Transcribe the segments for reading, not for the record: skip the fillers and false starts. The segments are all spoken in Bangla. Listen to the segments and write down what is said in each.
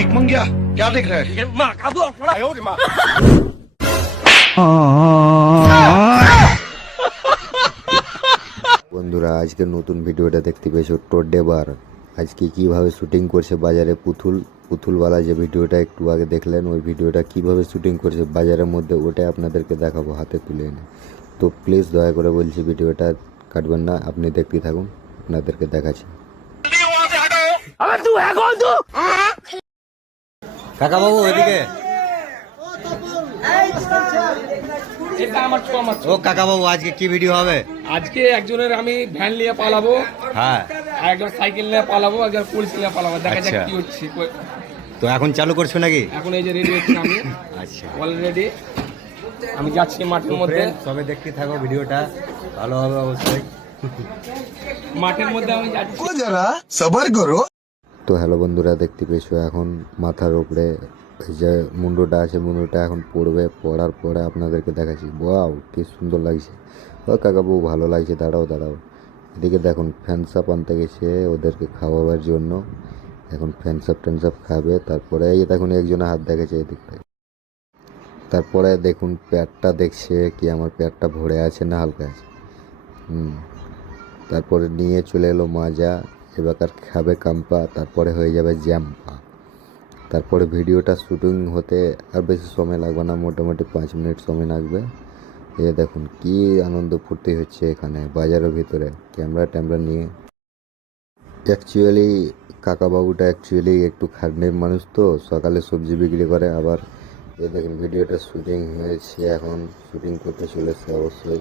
भीख मंगिया क्या देख रहा है? বন্ধুরা আজকের নতুন ভিডিওটা দেখতে পেয়েছো টোডেবার আজকে কিভাবে শুটিং করছে বাজারে পুতুলওয়ালা যে ভিডিওটা একটু আগে দেখলেন ওই ভিডিওটা কিভাবে শুটিং করছে বাজারের মধ্যে ওটা আপনাদেরকে দেখাবো হাতে তুলে এনে। তো প্লিজ দয়া করে বলছি ভিডিওটা কাটবেন না, আপনি দেখতে থাকুন, আপনাদেরকে দেখাচ্ছি। কাকা বাবু ওইদিকে ও কাকা বাবু আজকে কি ভিডিও হবে? আজকে একজনের আমি ভ্যান নিয়ে পালাবো, হ্যাঁ, আর একজন সাইকেল নিয়ে পালাবো, একজন পুলিশ নিয়ে পালাবো। দেখা যাক আচ্ছা। কি হচ্ছে। তো এখন চালু করছো নাকি? এখন এই যে রেডি হচ্ছে আমি, আচ্ছা অলরেডি আমি যাচ্ছি মাঠের মধ্যে। সবে দেখতে থাকো, ভিডিওটা ভালো হবে অবশ্যই। মাঠের মধ্যে আমি যাচ্ছি। जरा सबर करो। তো হ্যালো বন্ধুরা, দেখতে পেয়েছো এখন মাথার উপরে এই যে মুন্ডটা আছে, মুন্ডটা এখন পড়বে, পড়ার পরে আপনাদেরকে দেখাচ্ছি। ওয়াও কি সুন্দর লাগছে। ও কাকাবু ভালো লাগছে, দাঁড়াও দাঁড়াও। এদিকে দেখুন ফ্যানসাপ আনতে গেছে ওদেরকে খাওয়াবার জন্য, এখন ফ্যানসাপ ট্যানসাপ খাবে। তারপরে এই দেখুন একজনের হাত দেখেছে এদিকটা, তারপরে দেখুন পেটটা দেখছে কি আমার পেটটা ভরে আছে না হালকা আছে। তারপরে নিয়ে চলে এলো মাজা, এবার খাবে কাম্পা, তারপরে হয়ে যাবে জ্যাম্পা। তারপরে ভিডিওটা শুটিং হতে আর বেশি সময় লাগবে না, মোটামুটি 5 মিনিট সময় লাগবে। এই দেখুন কি আনন্দ ফুর্তি হচ্ছে এখানে বাজারের ভিতরে ক্যামেরা ট্যামেরা নিয়ে। অ্যাকচুয়ালি কাকাবাবুটা একটু খাটনির মানুষ, তো সকালে সবজি বিক্রি করে। আবার এই দেখুন ভিডিওটা শুটিং হয়েছে, এখন শুটিং করতে চলেছে অবশ্যই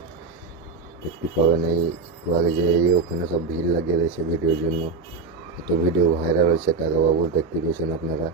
দেখতে পাবেন। এই একটু আগে যে ওখানে সব ভিড় লাগিয়ে দিয়েছে ভিডিওর জন্য, এত ভিডিও ভাইরাল হয়েছে কাকাবাবুর, দেখতে পেয়েছেন আপনারা।